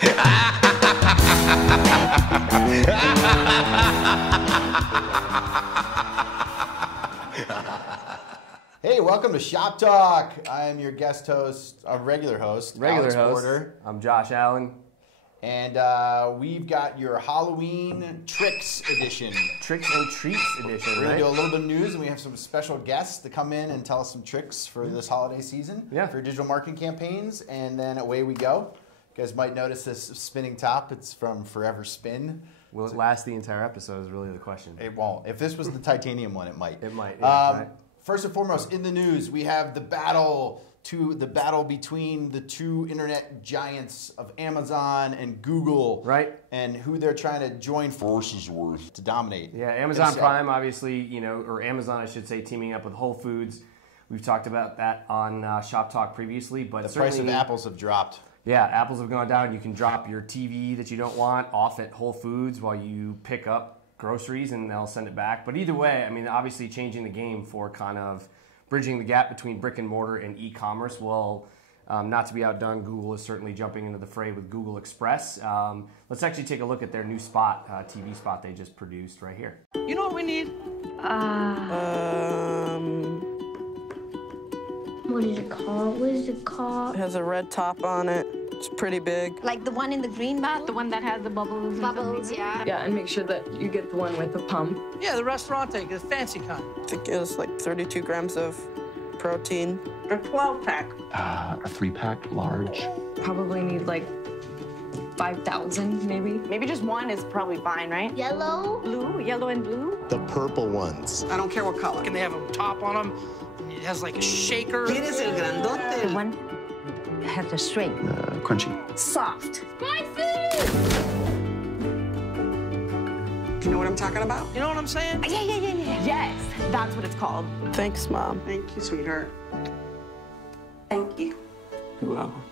Hey, welcome to Shop Talk. I am your guest host, a regular host, Alex Porter. I'm Josh Allen. And we've got your Halloween Tricks edition. Tricks and Treats edition, We're going to do a little bit of news, and we have some special guests to come in and tell us some tricks for this holiday season for your digital marketing campaigns, and then away we go. You guys might notice this spinning top. It's from Forever Spin. Will it last the entire episode is really the question. It won't. If this was the titanium one, it might. It might, yeah, right. First and foremost, in the news, we have the battle between the two internet giants of Amazon and Google, right? And who they're trying to join forces with to dominate. Yeah, Amazon Prime, obviously, or Amazon, I should say, teaming up with Whole Foods. We've talked about that on Shop Talk previously, but the price of apples have dropped. Yeah, apples have gone down. You can drop your TV that you don't want off at Whole Foods while you pick up groceries, and they'll send it back. But either way, I mean, obviously changing the game for kind of bridging the gap between brick and mortar and e-commerce. Well, not to be outdone, Google is certainly jumping into the fray with Google Express. Let's actually take a look at their new spot, TV spot they just produced right here. You know what we need? What is it called? What is it called? It has a red top on it. It's pretty big. Like the one in the green bottle? The one that has the bubbles. Bubbles, yeah. Yeah, and make sure that you get the one with the pump. Yeah, the restaurante, the fancy kind. I think it was like 32 grams of protein. A 12-pack. A 3-pack, large. Probably need like 5,000, maybe. Maybe just one is probably fine, right? Yellow? Blue, yellow and blue. The purple ones. I don't care what color. Can they have a top on them? It has like a shaker. ¿Quieres el grandote? The one that has a string. Crunchy. Soft. You know what I'm talking about? You know what I'm saying? Yeah. Yes, that's what it's called. Thanks, Mom. Thank you, sweetheart. Thank you. You're welcome.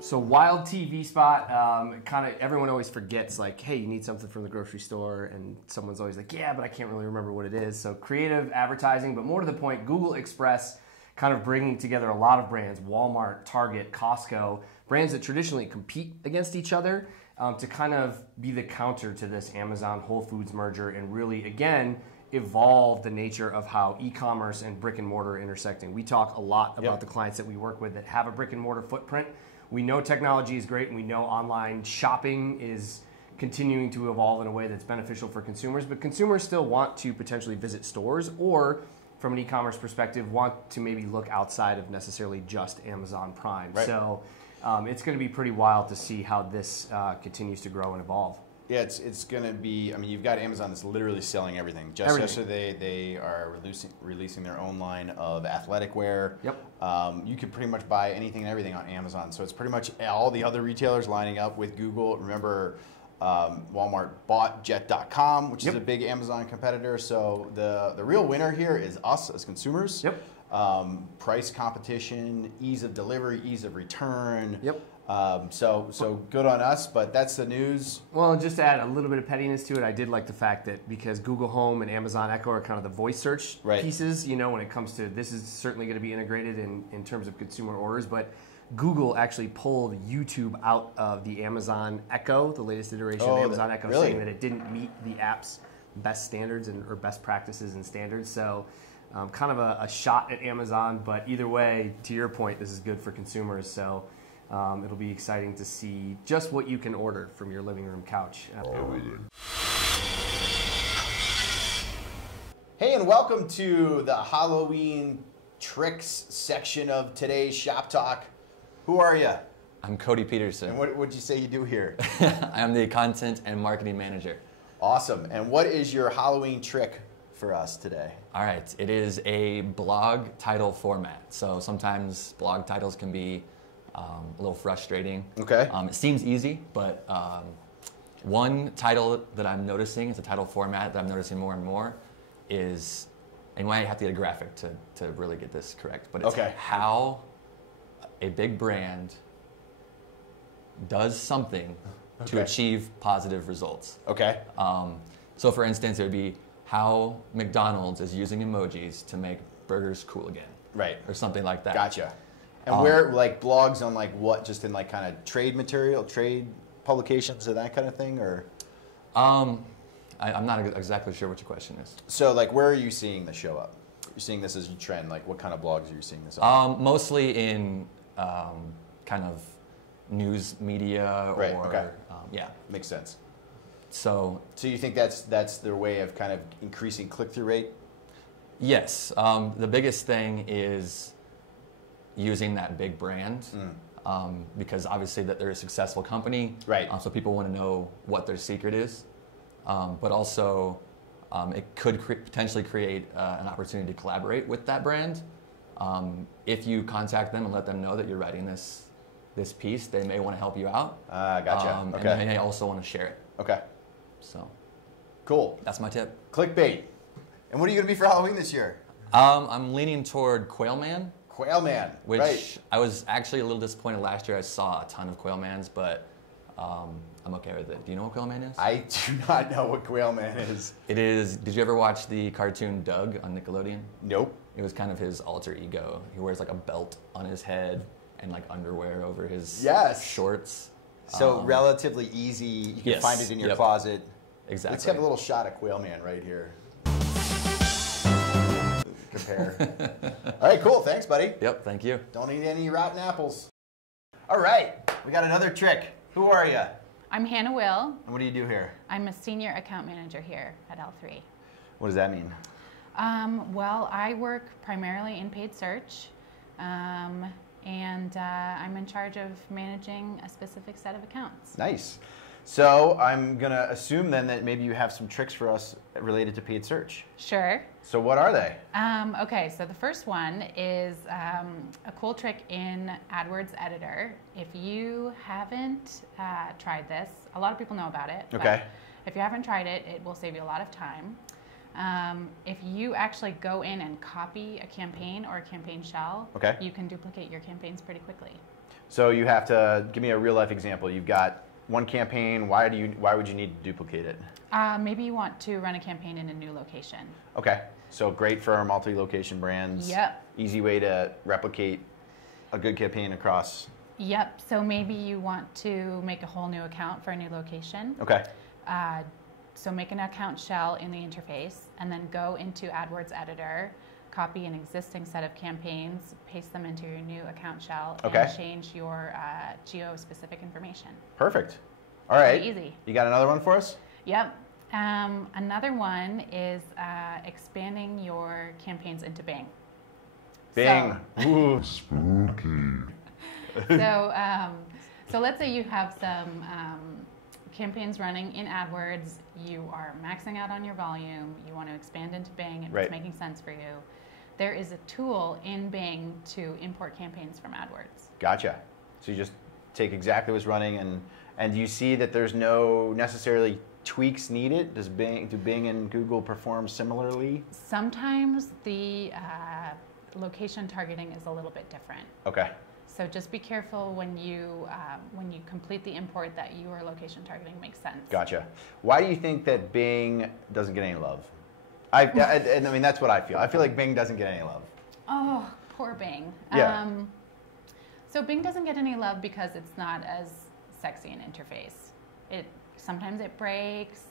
So wild TV spot, kind of everyone always forgets, like, hey, you need something from the grocery store, and someone's always like, yeah, but I can't really remember what it is. So creative advertising, but more to the point, Google Express kind of bringing together a lot of brands, Walmart, Target, Costco, brands that traditionally compete against each other to kind of be the counter to this Amazon Whole Foods merger and really, again, evolve the nature of how e-commerce and brick and mortar are intersecting. We talk a lot about the clients that we work with that have a brick and mortar footprint. We know technology is great, and we know online shopping is continuing to evolve in a way that's beneficial for consumers, but consumers still want to potentially visit stores or, from an e-commerce perspective, want to maybe look outside of necessarily just Amazon Prime. Right. So it's going to be pretty wild to see how this continues to grow and evolve. Yeah, it's going to be, I mean, you've got Amazon that's literally selling everything. Just yesterday, they are releasing their own line of athletic wear. Yep. You can pretty much buy anything and everything on Amazon. So it's pretty much all the other retailers lining up with Google. Remember, Walmart bought Jet.com, which is a big Amazon competitor. So the real winner here is us as consumers. Yep. Price competition, ease of delivery, ease of return. Yep. So good on us, but that's the news. Well, and just to add a little bit of pettiness to it, I did like the fact that because Google Home and Amazon Echo are kind of the voice search pieces, you know, when it comes to this is certainly going to be integrated in terms of consumer orders, but Google actually pulled YouTube out of the Amazon Echo, the latest iteration of Amazon Echo, saying that it didn't meet the app's best standards or best practices and standards. So kind of a shot at Amazon, but either way, to your point, this is good for consumers. So it'll be exciting to see just what you can order from your living room couch. Hey, and welcome to the Halloween Tricks section of today's Shop Talk. Who are you? I'm Kody Pedersen. And what would you say you do here? I'm the content and marketing manager. Awesome. And what is your Halloween trick for us today? All right. It is a blog title format. So sometimes blog titles can be a little frustrating. Okay. It seems easy, but one title that I'm noticing, it's a title format that I'm noticing more and more, is, and you might have to get a graphic to really get this correct, but it's how a big brand does something to achieve positive results. Okay. So for instance, it would be how McDonald's is using emojis to make burgers cool again. Right. Or something like that. Gotcha. And where, like, blogs on, like, what, just in, like, kind of trade material, trade publications or that kind of thing, or? I'm not exactly sure what your question is. So, like, where are you seeing this show up? You're seeing this as a trend. Like, what kind of blogs are you seeing this on? Mostly in kind of news media right. or, okay. Yeah. Makes sense. So you think that's their way of kind of increasing click-through rate? Yes. The biggest thing is using that big brand because obviously that they're a successful company. Right. So people want to know what their secret is. But also it could potentially create an opportunity to collaborate with that brand. If you contact them and let them know that you're writing this piece, they may want to help you out. Gotcha. Okay. And they may also want to share it. Okay. So. Cool. That's my tip. Clickbait. And what are you going to be for Halloween this year? I'm leaning toward Quail Man. Quail Man. Which right. I was actually a little disappointed last year. I saw a ton of Quail Mans, but I'm okay with it. Do you know what Quail Man is? I do not know what Quail Man is. It is. Did you ever watch the cartoon Doug on Nickelodeon? Nope. It was kind of his alter ego. He wears like a belt on his head and like underwear over his shorts. So relatively easy. You can find it in your closet. Exactly. Let's have a little shot of Quail Man right here. Compare. All right, cool. Thanks, buddy. Yep, thank you. Don't eat any rotten apples. All right, we got another trick. Who are you? I'm Hannah Will. And what do you do here? I'm a senior account manager here at L3. What does that mean? Well, I work primarily in paid search, and I'm in charge of managing a specific set of accounts. Nice. So I'm going to assume then that maybe you have some tricks for us related to paid search. Sure. So what are they? Okay, so the first one is a cool trick in AdWords Editor. If you haven't tried this, a lot of people know about it. Okay. If you haven't tried it, it will save you a lot of time. If you actually go in and copy a campaign or a campaign shell, you can duplicate your campaigns pretty quickly. So you have to give me a real life example. You've got one campaign. Why would you need to duplicate it? Maybe you want to run a campaign in a new location. Okay. So great for our multi-location brands. Yep. Easy way to replicate a good campaign across. Yep. So maybe you want to make a whole new account for a new location. Okay. So make an account shell in the interface and then go into AdWords Editor, copy an existing set of campaigns, paste them into your new account shell, and change your geo-specific information. Perfect. All right. Pretty easy. You got another one for us? Yep. Another one is expanding your campaigns into Bing. Bing. Ooh, spooky. So let's say you have some campaigns running in AdWords, you are maxing out on your volume, you want to expand into Bing, and it's making sense for you. There is a tool in Bing to import campaigns from AdWords. Gotcha. So you just take exactly what's running, and do you see that there's no necessarily tweaks needed? Do Bing and Google perform similarly? Sometimes the location targeting is a little bit different. Okay. So just be careful when you complete the import that your location targeting makes sense. Gotcha. Why do you think that Bing doesn't get any love? I mean, that's what I feel. I feel like Bing doesn't get any love. Oh, poor Bing. Yeah. So Bing doesn't get any love because it's not as sexy an interface. Sometimes it breaks.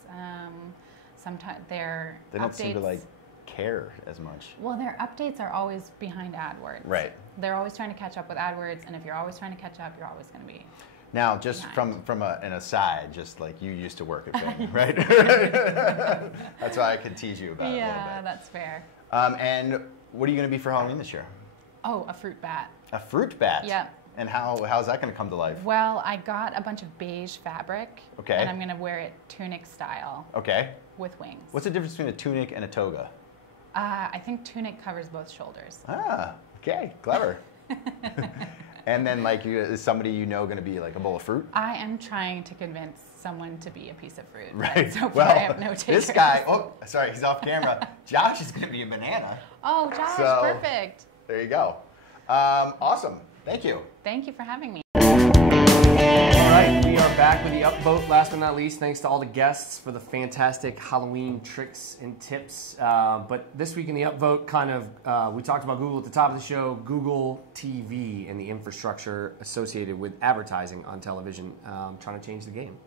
Sometimes their they don't updates, seem to care as much. Well, their updates are always behind AdWords. Right. They're always trying to catch up with AdWords, and if you're always trying to catch up, you're always going to be. Now, just from an aside, just like you used to work at Bing, right? That's why I could tease you about it a little bit. Yeah, that's fair. And what are you going to be for Halloween this year? Oh, a fruit bat. A fruit bat? Yep. And how's that going to come to life? Well, I got a bunch of beige fabric. Okay. And I'm going to wear it tunic style. Okay. With wings. What's the difference between a tunic and a toga? I think tunic covers both shoulders. Ah, okay, clever. And then, is somebody you know going to be like a bowl of fruit? I am trying to convince someone to be a piece of fruit. Right. So far I have no takers. This guy, sorry, he's off camera. Josh is going to be a banana. Oh, Josh, perfect. There you go. Awesome. Thank you. Thank you for having me. All right, we are are back with the Upvote. Last but not least, thanks to all the guests for the fantastic Halloween tricks and tips. But this week in the Upvote, we talked about Google at the top of the show, Google TV and the infrastructure associated with advertising on television, trying to change the game.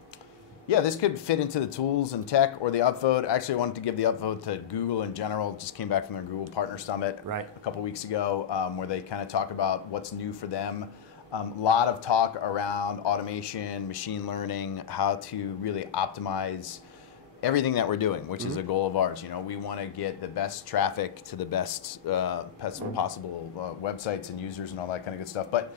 Yeah, this could fit into the tools and tech or the Upvote. Actually, I wanted to give the Upvote to Google in general. Just came back from their Google Partner Summit a couple weeks ago, where they kind of talk about what's new for them. A lot of talk around automation, machine learning, how to really optimize everything that we're doing, which is a goal of ours. You know, we want to get the best traffic to the best possible websites and users and all that kind of good stuff. But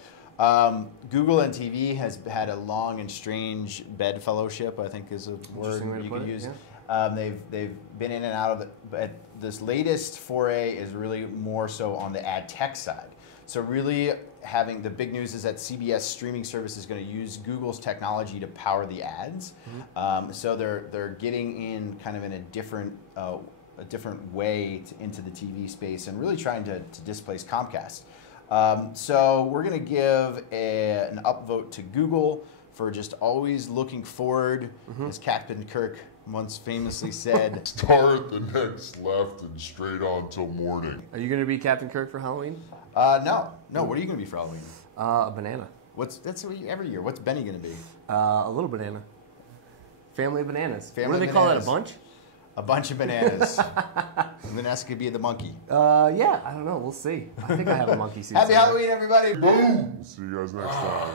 Google and TV has had a long and strange bedfellowship, I think is a word you could use. Yeah. They've been in and out of it, but this latest foray is really more so on the ad tech side. So really having the big news is that CBS streaming service is going to use Google's technology to power the ads. So they're getting in kind of in a different way into the TV space and really trying to displace Comcast. So we're going to give an upvote to Google for just always looking forward, as Captain Kirk once famously said. Start the next left and straight on till morning. Are you going to be Captain Kirk for Halloween? No. What are you going to be for Halloween? A banana. That's every year. What's Benny going to be? A little banana. Family of bananas. Family what do they call that? A bunch? A bunch of bananas. And Vanessa could be the monkey. Yeah, I don't know. We'll see. I think I have a monkey suit. Happy Halloween, everybody. Boom. See you guys next time.